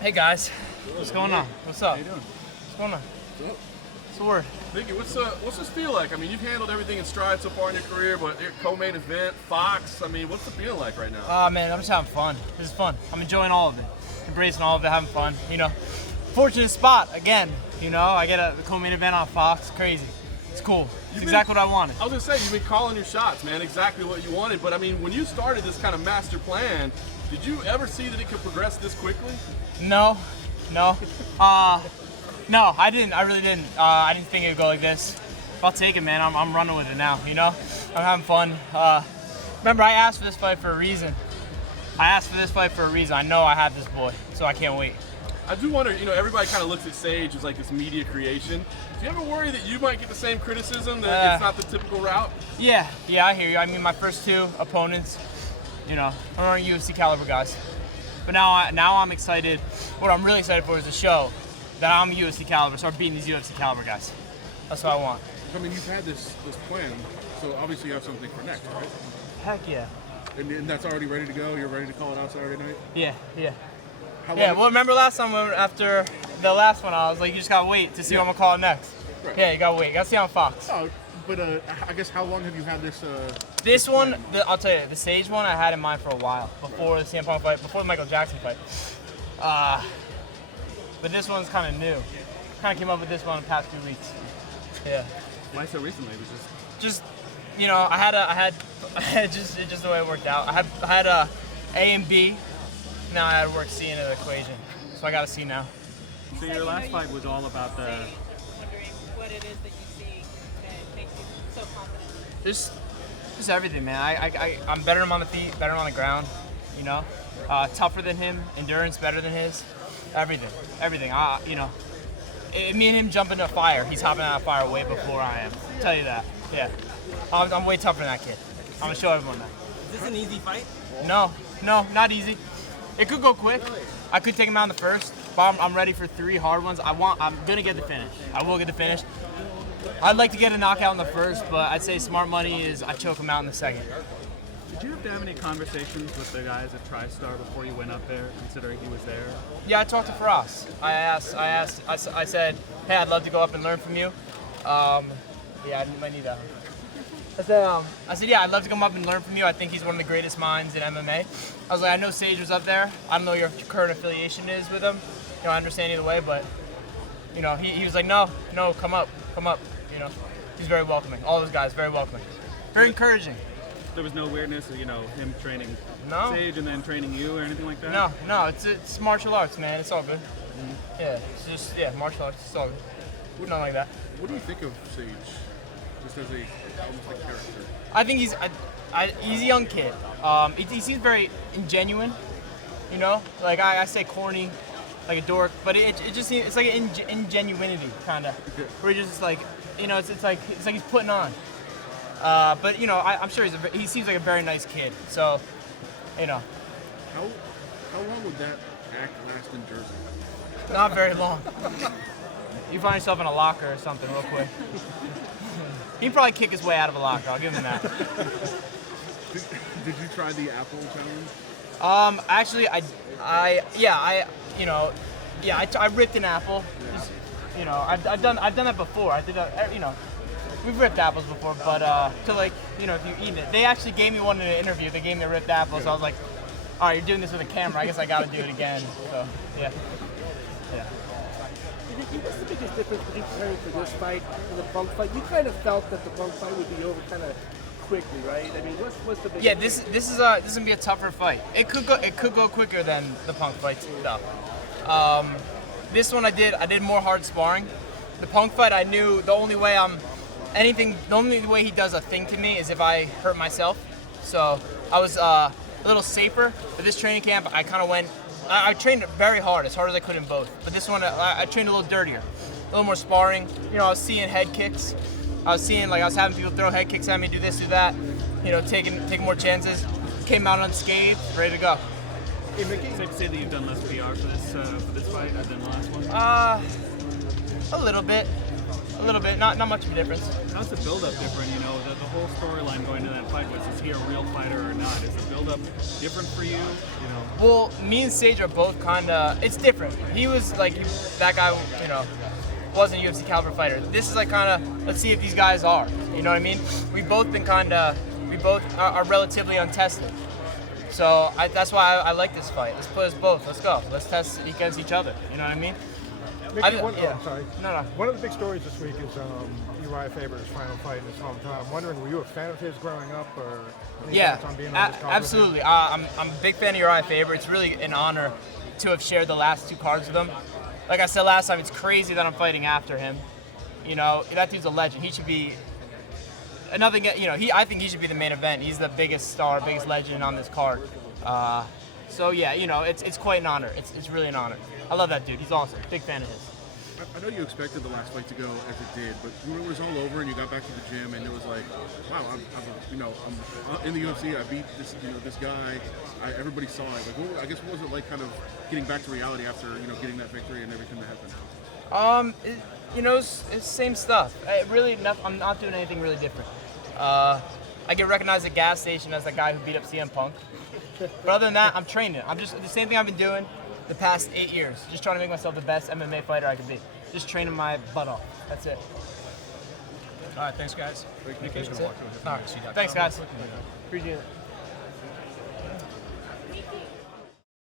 Hey guys, what's going on? What's up? How you doing? What's going on? What's up? What's the word? Vicky, what's this feel like? I mean, you've handled everything in stride so far in your career, but your co-main event, Fox. I mean, what's the feeling like right now? Oh man, I'm just having fun. This is fun. I'm enjoying all of it, embracing all of it, having fun. You know, fortunate spot again. You know, I get a co-main event on Fox. Crazy. It's cool. It's exactly what I wanted. I was gonna say, you've been calling your shots, man. Exactly what you wanted. But I mean, when you started this kind of master plan, did you ever see that it could progress this quickly? No. No, I didn't. I really didn't. I didn't think it would go like this. I'll take it, man. I'm running with it now. You know, I'm having fun. Remember, I asked for this fight for a reason. I know I have this boy, so I can't wait. I do wonder, you know, everybody kind of looks at Sage as like this media creation. Do you ever worry that you might get the same criticism, that it's not the typical route? Yeah, I hear you. I mean, my first two opponents, you know, are UFC caliber guys. But now I'm excited. What I'm really excited for is the show that I'm UFC caliber, start beating these UFC caliber guys. That's what I want. I mean, you've had this plan, so obviously you have something for next, right? Heck yeah. And that's already ready to go? You're ready to call it out Saturday night? Yeah. How Yeah, long- well, remember last time after the last one, I was like, you just gotta wait to see what I'm gonna call it next. Right. Yeah, you gotta wait. You gotta see on Fox. Oh, but I guess how long have you had this? This one, I'll tell you, the Sage one I had in mind for a while, before the CM Punk fight, before the Michael Jackson fight. But this one's kind of new. Kind of came up with this one in the past few weeks. Yeah. Why so recently? It was Just, you know, I had just the way it worked out. I had a and B. Now I had to work C into the equation, so I got a C now. So your last fight was all about the. Wondering what it is that you see that makes you so confident. Just everything, man. I'm better than him on the feet, better on the ground. You know, tougher than him, endurance better than his. Everything. You know, me and him jump into a fire. He's hopping out of fire way before I am. I'll tell you that. Yeah, I'm way tougher than that kid. I'm gonna show everyone that. Is this an easy fight? No, not easy. It could go quick. I could take him out in the first, but I'm ready for 3 hard ones. I'm gonna get the finish. I will get the finish. I'd like to get a knockout in the first, but I'd say smart money is I choke him out in the second. Did you have to have any conversations with the guys at TriStar before you went up there, considering he was there? Yeah, I talked to Faraz. I said, hey, I'd love to go up and learn from you. Yeah, I might need that. I said, yeah, I'd love to come up and learn from you. I think he's one of the greatest minds in MMA. I was like, I know Sage was up there. I don't know what your current affiliation is with him. You know, I understand either way, but, you know, he was like, no, come up. You know, he's very welcoming. All those guys, very welcoming. Very encouraging. There was no weirdness of, him training No. Sage and then training you or anything like that? No, it's martial arts, man. It's all good. Yeah, it's just, martial arts. It's all good. Nothing like that. What do you think of Sage? Just as almost like character. I think he's a young kid. He seems very ingenuine, you know. Like I say, corny, like a dork, but it just seems it's like an ingenuity kind of, where he just like, you know, it's like he's putting on. But you know, I'm sure he seems like a very nice kid. So, you know, How long would that act last in Jersey? not very long. You find yourself in a locker or something real quick. He'd probably kick his way out of a locker. I'll give him that. Did you try the Apple challenge? Actually, I ripped an apple. Just, you know, I've done that before. I did that, you know, we've ripped apples before, but to like, you know, if you eat it, they actually gave me one in an interview. They gave me a ripped apple, so I was like, all right, you're doing this with a camera. I guess I got to do it again. So yeah. What's the biggest difference between preparing for this fight and the Punk fight? You kind of felt that the Punk fight would be over kind of quickly, right? I mean, what's the biggest? Yeah, this is gonna be a tougher fight. It could go quicker than the Punk fight though. This one I did more hard sparring. The Punk fight, I knew the only way he does a thing to me is if I hurt myself. So I was a little safer. But this training camp, I kind of went. I trained very hard, as hard as I could in both. But this one, I trained a little dirtier, a little more sparring. You know, I was seeing head kicks. I was having people throw head kicks at me, do this, do that. You know, taking more chances. Came out unscathed, ready to go. Safe to say that you've done less PR for this fight than the last one? A little bit. Not much of a difference. How's the build-up different? You know, the whole storyline going into that fight was, is he a real fighter or not? Is the build-up different for you? You know. Well, me and Sage are both kind of. It's different. He was like that guy. You know, wasn't a UFC caliber fighter. This is like kind of. Let's see if these guys are. You know what I mean? We've both been kind of. We both are relatively untested. So that's why I like this fight. Let's put us both. Let's go. Let's test against each other. You know what I mean? Mickey, Yeah. sorry. No. One of the big stories this week is Uriah Faber's final fight in his hometown. I'm wondering, were you a fan of his growing up, or any Yeah, thoughts on being on this card with him? absolutely. I'm a big fan of Uriah Faber. It's really an honor to have shared the last 2 cards with him. Like I said last time, it's crazy that I'm fighting after him. You know, that dude's a legend. He should be another. You know, I think he should be the main event. He's the biggest star, biggest legend on this card. So yeah, you know, it's quite an honor. It's really an honor. I love that dude. He's awesome. Big fan of his. I know you expected the last fight to go as it did, but when it was all over and you got back to the gym and it was like, wow, I'm in the UFC. I beat this guy. Everybody saw it. Like, what was it like, kind of getting back to reality after getting that victory and everything that happened? It's same stuff. I'm not doing anything really different. I get recognized at gas station as the guy who beat up CM Punk. But other than that, I'm training. I'm just the same thing I've been doing the past 8 years. Just trying to make myself the best MMA fighter I can be. Just training my butt off. That's it. All right, thanks, guys. All right. Thanks, guys. Appreciate it.